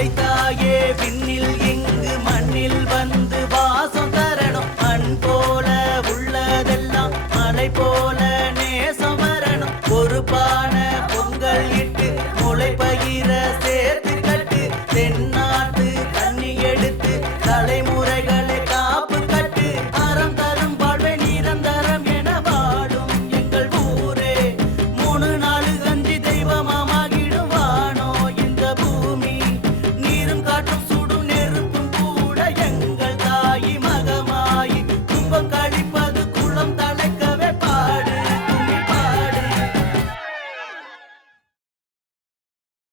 மழைத்தாயே விண்ணில் இங்கு மண்ணில் வந்து வாசம் தரணும். மண் போல உள்ளதெல்லாம் மலை போல நேசம் வரணும். ஒரு பானை